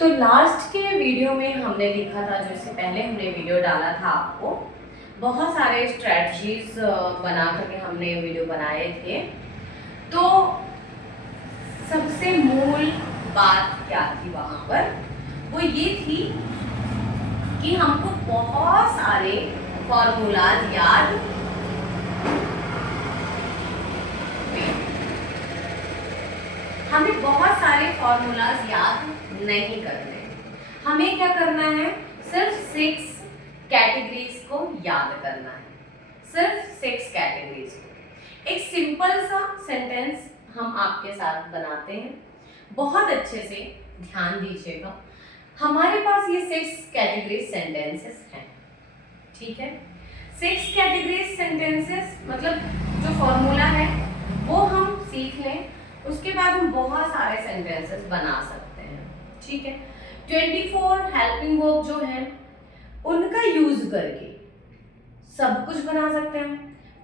तो लास्ट के वीडियो में हमने देखा था, जो इससे पहले हमने वीडियो डाला था आपको, बहुत सारे स्ट्रेटजीज बना करके हमने वीडियो बनाए थे। तो सबसे मूल बात क्या थी वहां पर, वो ये थी कि हमको बहुत सारे फॉर्मूलाज याद हमें बहुत सारे फॉर्मूलाज याद नहीं करने। हमें क्या करना है, सिर्फ 6 कैटेगरीज को याद करना है, सिर्फ 6 कैटेगरीज को। एक सिंपल सा सेंटेंस हम आपके साथ बनाते हैं, बहुत अच्छे से ध्यान दीजिएगा। हमारे पास ये 6 कैटेगरीज सेंटेंसेस हैं, ठीक है। 6 कैटेगरीज सेंटेंसेस मतलब जो फॉर्मूला है वो हम सीख लें, उसके बाद हम बहुत सारे सेंटेंसेस बना सकते हैं, ठीक है। 24 हेल्पिंग वर्ब जो है उनका यूज करके सब कुछ बना सकते हैं।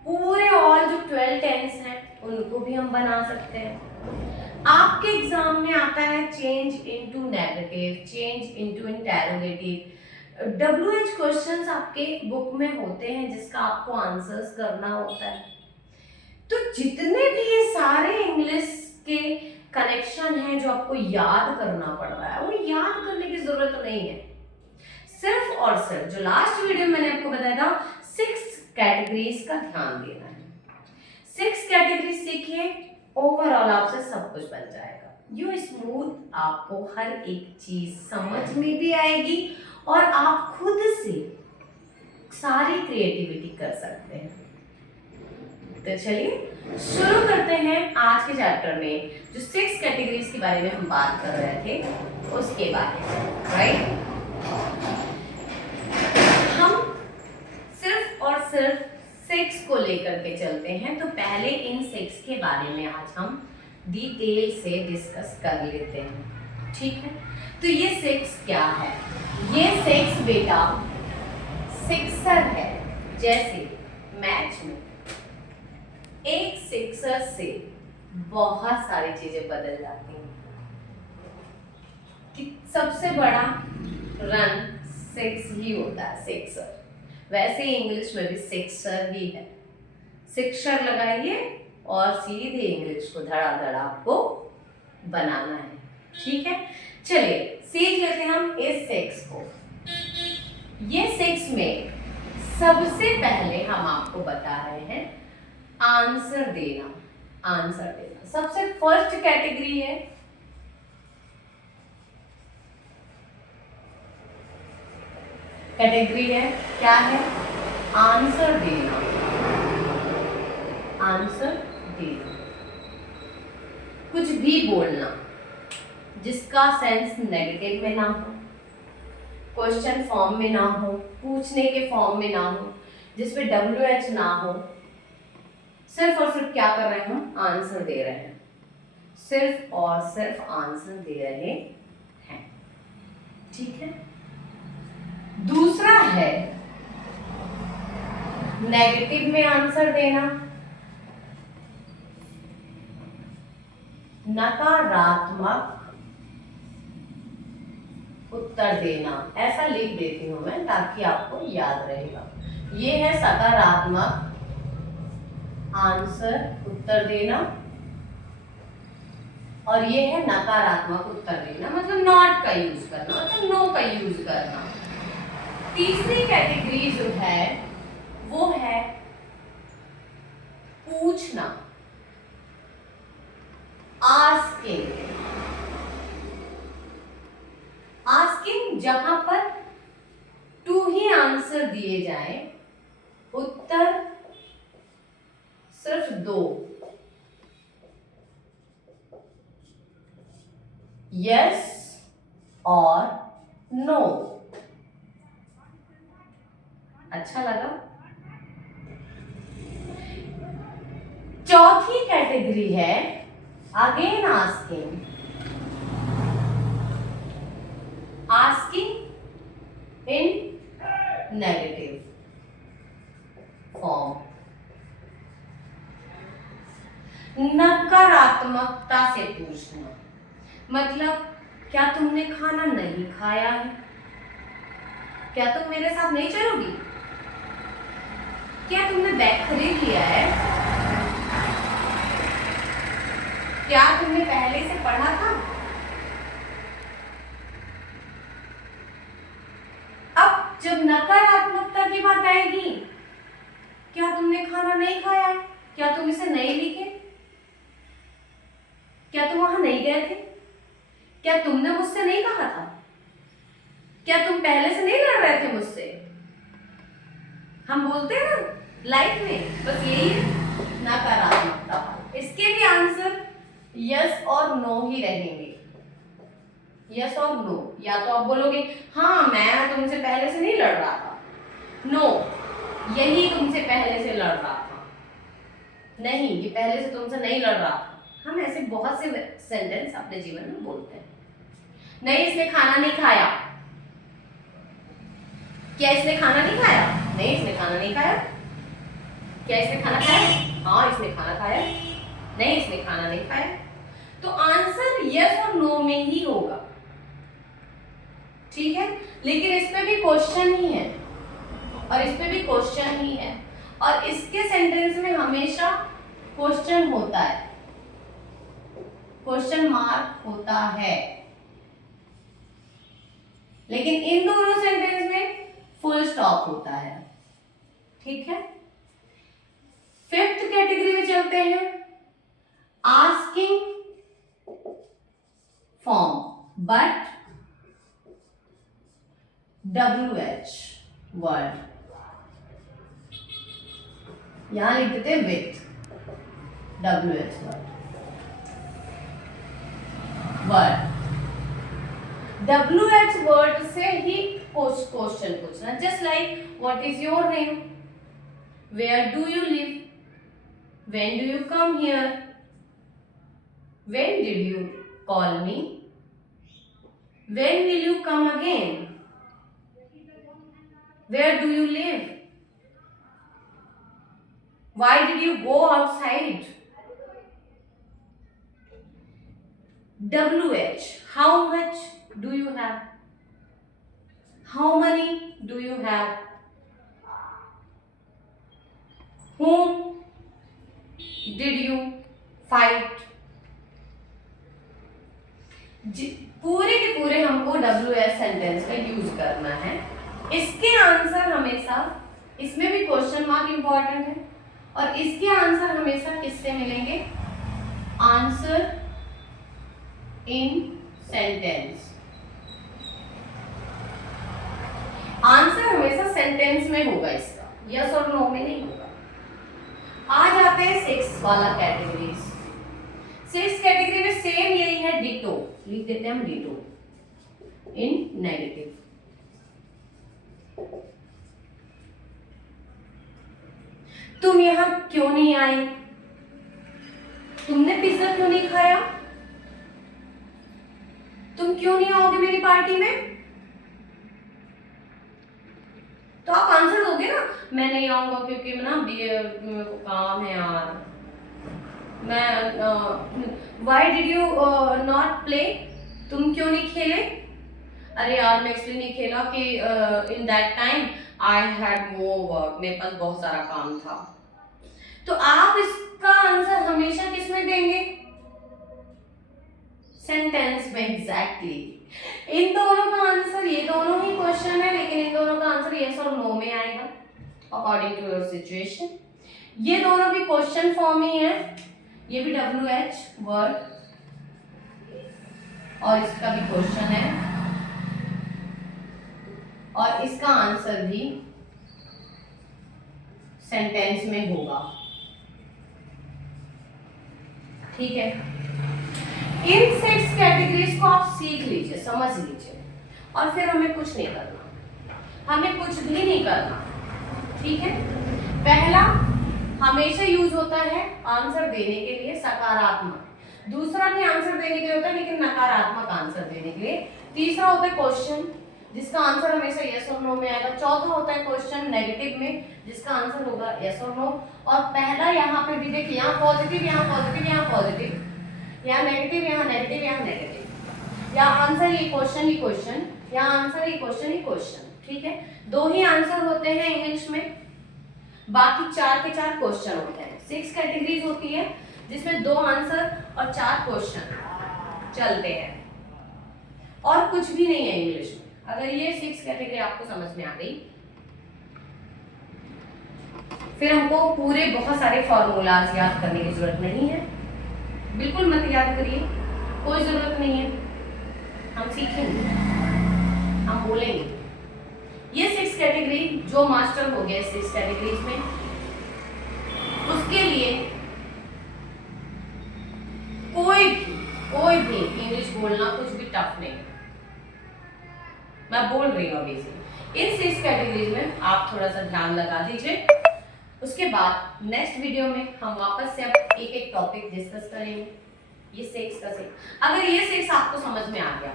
पूरे ऑल जो 12 टेंस हैं उनको भी हम बना सकते हैं। आपके एग्जाम में आता है change into negative, change into interrogative, WH questions आपके बुक में होते हैं जिसका आपको आंसर्स करना होता है। तो जितने भी ये सारे इंग्लिश के कनेक्शन हैं जो आपको याद करना पड़ रहा है, वो याद करने की जरूरत नहीं है। सिर्फ और सिर्फ जो लास्ट वीडियो मैंने आपको बताया था 6 कैटेगरीज का ध्यान देना है। 6 कैटेगरीज सीखिए, ओवरऑल आपसे सब कुछ बन जाएगा। यू स्मूथ आपको हर एक चीज समझ में भी आएगी और आप खुद से सारी क्रिएटिविटी कर सकते हैं। तो चलिए शुरू करते हैं आज के चैप्टर में, जो 6 कैटेगरीज के बारे में हम बात कर रहे थे उसके बारे में, राइट। हम सिर्फ और सिर्फ 6 को लेकर के चलते हैं, तो पहले इन 6 के बारे में आज हम डिटेल से डिस्कस कर लेते हैं, ठीक है। तो ये 6 क्या है, ये 6 बेटा सिक्सर है। जैसे मैच में एक सिक्सर से बहुत सारी चीजें बदल जाती हैं कि सबसे बड़ा रन 6 ही होता है, सिक्सर। वैसे इंग्लिश में भी सिक्सर ही है। सिक्सर लगाइए और सीधे इंग्लिश को धड़ाधड़ आपको बनाना है, ठीक है। चलिए सीख लेते हैं हम इस 6 को। ये 6 में सबसे पहले हम आपको बता रहे हैं आंसर देना। आंसर देना सबसे फर्स्ट कैटेगरी है। कैटेगरी है क्या है, आंसर देना। आंसर देना, कुछ भी बोलना जिसका सेंस नेगेटिव में ना हो, क्वेश्चन फॉर्म में ना हो, पूछने के फॉर्म में ना हो, जिसपे WH ना हो। सिर्फ और सिर्फ क्या कर रहे हैं, हम आंसर दे रहे हैं, सिर्फ और सिर्फ आंसर दे रहे हैं, ठीक है। दूसरा है नेगेटिव में आंसर देना, नकारात्मक उत्तर देना। ऐसा लिख देती हूं मैं ताकि आपको याद रहेगा। ये है सकारात्मक आंसर उत्तर देना और ये है नकारात्मक उत्तर देना, मतलब नॉट का यूज करना, मतलब नो का यूज करना। तीसरी कैटेगरी जो है वो है पूछना, आस्किंग। आस्किंग जहां पर टू ही आंसर दिए जाए, उत्तर सिर्फ 2, यस और नो। अच्छा लगा। चौथी कैटेगरी है again asking. Asking in negative form, नकारात्मकता से पूछना, मतलब क्या तुमने खाना नहीं खाया है? क्या तुम मेरे साथ नहीं चलोगी? क्या तुमने बैग खरीद लिया है? क्या तुमने पहले से पढ़ा था? अब जब नकारात्मकता की बात आएगी, क्या तुमने खाना नहीं खाया है? क्या तुम इसे नहीं लिखे? क्या तुम वहां नहीं गए थे? क्या तुमने मुझसे नहीं कहा था? क्या तुम पहले से नहीं लड़ रहे थे मुझसे? हम बोलते हैं ना लाइफ में, बस यही है नकारात्मकता। इसके भी आंसर यस और नो ही रहेंगे। यस और नो। या तो आप बोलोगे हाँ मैं तुमसे पहले से नहीं लड़ रहा था, नो यही तुमसे पहले से लड़ रहा था, नहीं ये पहले से तुमसे नहीं लड़ रहा था। हम ऐसे बहुत से सेंटेंस अपने जीवन में बोलते हैं। नहीं इसने खाना नहीं खाया। क्या इसने खाना नहीं खाया? नहीं इसने खाना नहीं खाया। क्या इसने खाना खाया? हाँ इसने खाना खाया। नहीं इसने खाना नहीं खाया। तो आंसर यस और नो में ही होगा, ठीक है। लेकिन इस पे भी क्वेश्चन ही है और इस पे भी क्वेश्चन ही है और इसके सेंटेंस में हमेशा क्वेश्चन होता है, क्वेश्चन मार्क होता है। लेकिन इन दोनों सेंटेंस में फुल स्टॉप होता है, ठीक है। फिफ्थ कैटेगरी में चलते हैं, asking form but WH word, यहां लिख देते with WH word. WH word से ही क्वेश्चन पूछना, just like what is your name, where do you live, when do you come here, when did you call me, when will you come again, where do you live, why did you go outside. WH, how much do you have, how many do you have, whom did you fight। पूरे के पूरे हमको WH sentence में use करना है। इसके answer हमेशा, इसमें भी क्वेश्चन मार्क इंपॉर्टेंट है और इसके आंसर हमेशा किससे मिलेंगे, आंसर इन सेंटेंस। आंसर हमेशा सेंटेंस में होगा इसका, यस और नो में नहीं होगा। आ जाते हैं सिक्स वाला कैटेगरी। सिक्स कैटेगरी में सेम यही है, डिटो लिख देते हैं हम, डिटो इन नेगेटिव। तुम यहां क्यों नहीं आए, तुमने पिज्जा क्यों नहीं खाया, तुम क्यों नहीं आओगे मेरी पार्टी में। तो आप आंसर दोगे ना, मैं नहीं आऊंगा क्योंकि ना मेरे को काम है यार, मैं why did you not play, तुम क्यों नहीं खेले, अरे यार मैं इसलिए नहीं खेला कि in that time I had more work, मेरे पास बहुत सारा काम था। तो आप इसका आंसर हमेशा किसमें देंगे, सेंटेंस में। एग्जैक्टली इन दोनों का आंसर, ये दोनों ही क्वेश्चन है लेकिन इन दोनों का आंसर यस और नो में आएगा अकॉर्डिंग टू योर सिचुएशन। ये दोनों भी क्वेश्चन फॉर्म ही है, ये भी WH वर्ड और इसका भी क्वेश्चन है और इसका आंसर भी सेंटेंस में होगा, ठीक है। इन सिक्स कैटेगरीज को आप सीख लीजिए, समझ लीजिए और फिर हमें कुछ नहीं करना, हमें कुछ भी नहीं करना, ठीक है। पहला हमेशा यूज होता है आंसर देने के लिए सकारात्मक, दूसरा भी आंसर देने के लिए होता है लेकिन नकारात्मक आंसर देने के लिए, तीसरा होता है क्वेश्चन जिसका आंसर हमेशा यस और नो में आएगा, चौथा होता है क्वेश्चन नेगेटिव में जिसका आंसर होगा यस और नो, और पहला यहाँ पे भी देखिए, यहाँ पॉजिटिव, यहाँ पॉजिटिव, यहाँ पॉजिटिव, यहाँ नेगेटिव, यहाँ नेगेटिव, यहाँ नेगेटिव, या आंसर ये क्वेश्चन, या आंसर ये क्वेश्चन, ठीक है। 2 ही आंसर होते हैं इंग्लिश में, बाकी 4 के 4 क्वेश्चन होते हैं। 6 कैटेगरीज होती है जिसमें 2 आंसर और 4 क्वेश्चन चलते हैं, और कुछ भी नहीं है इंग्लिश में। अगर ये 6 कैटेगरी आपको समझ में आ गई, फिर हमको पूरे बहुत सारे फॉर्मूलाज याद करने की जरूरत नहीं है। बिल्कुल मत याद करिए, कोई जरूरत नहीं है। हम सीखेंगे, हम बोलेंगे। ये 6 कैटेगरी जो मास्टर हो गया 6 कैटेगरीज में, उसके लिए कोई भी इंग्लिश बोलना कुछ भी टफ नहीं है। मैं बोल रही हूँ अभी से। इन 6 कैटेगरीज में आप थोड़ा सा ध्यान लगा दीजिए। उसके बाद नेक्स्ट वीडियो में हम वापस से अब एक एक टॉपिक डिस्कस करेंगे। ये 6 का 6, अगर ये 6 आपको समझ में आ गया,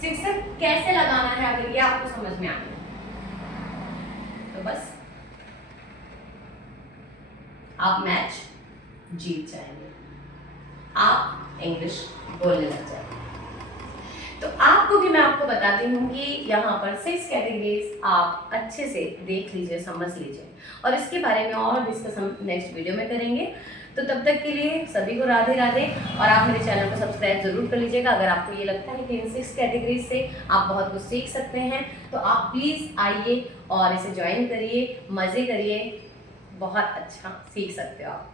6 से कैसे लगाना है अगर ये आपको समझ में आ गया, तो बस आप मैच जीत जाएंगे, आप इंग्लिश बोलने लग जाएंगे। तो आपको भी मैं आपको बताती हूँ कि यहाँ पर 6 कैटेगरीज आप अच्छे से देख लीजिए, समझ लीजिए, और इसके बारे में और डिस्कस हम नेक्स्ट वीडियो में करेंगे। तो तब तक के लिए सभी को राधे राधे, और आप मेरे चैनल को सब्सक्राइब जरूर कर लीजिएगा। अगर आपको ये लगता है कि इन 6 कैटेगरीज से आप बहुत कुछ सीख सकते हैं, तो आप प्लीज़ आइए और इसे ज्वाइन करिए, मज़े करिए, बहुत अच्छा सीख सकते हो आप।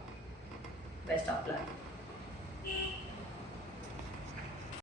Best of luck.